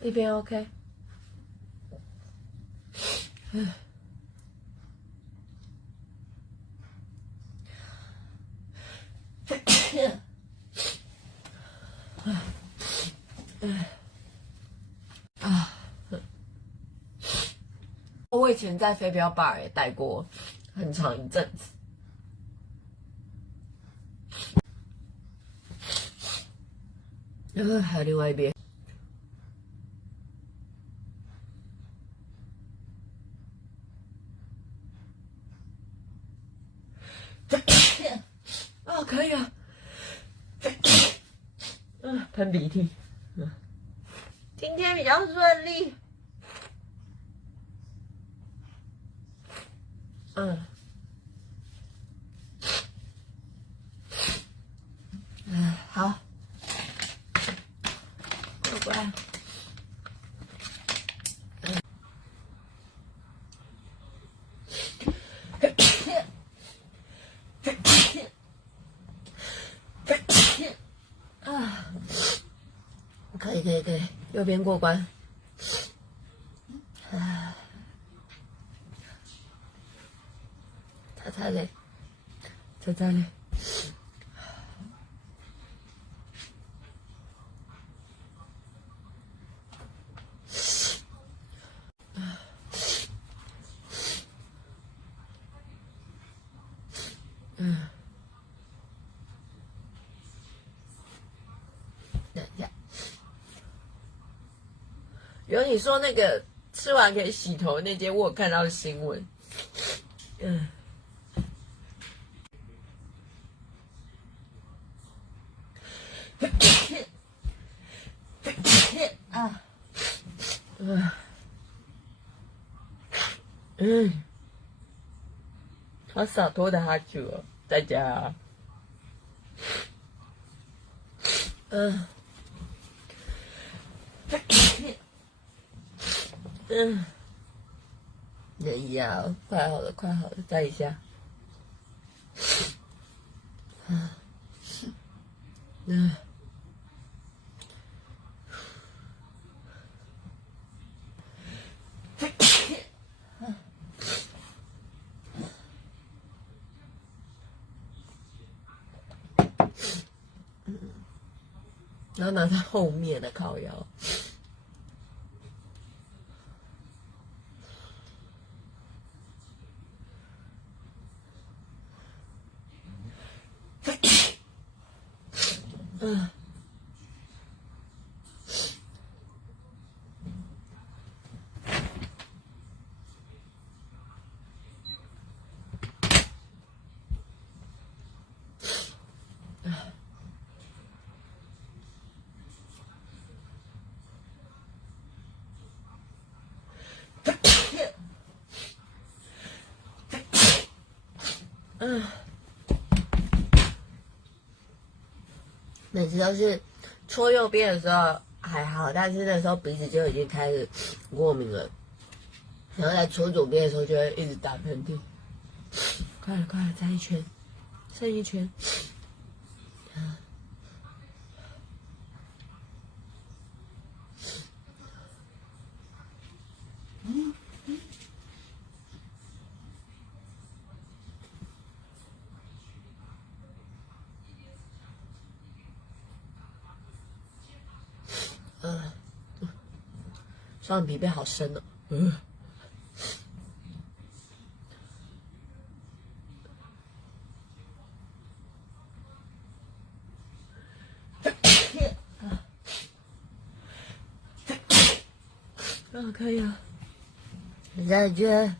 一边 OK。我以前在飞镖 bar 也待过很长一阵子。还有另外一边。可以啊。喷鼻涕。今天比较顺利。好。乖乖。可以，右边过关。擦嘞。等一下。有你说那个吃完可以洗头那间，我有看到新闻。好洒脱的哈啾哦，大家。忍一下哦，快好了，再一下。然后拿在后面的靠腰。每次都是戳右边的时候还好，但是那时候鼻子就已经开始过敏了，然后在戳左边的时候就会一直打喷嚏。快了，再一圈，剩一圈。双眼皮变好深了。可以啊。再见。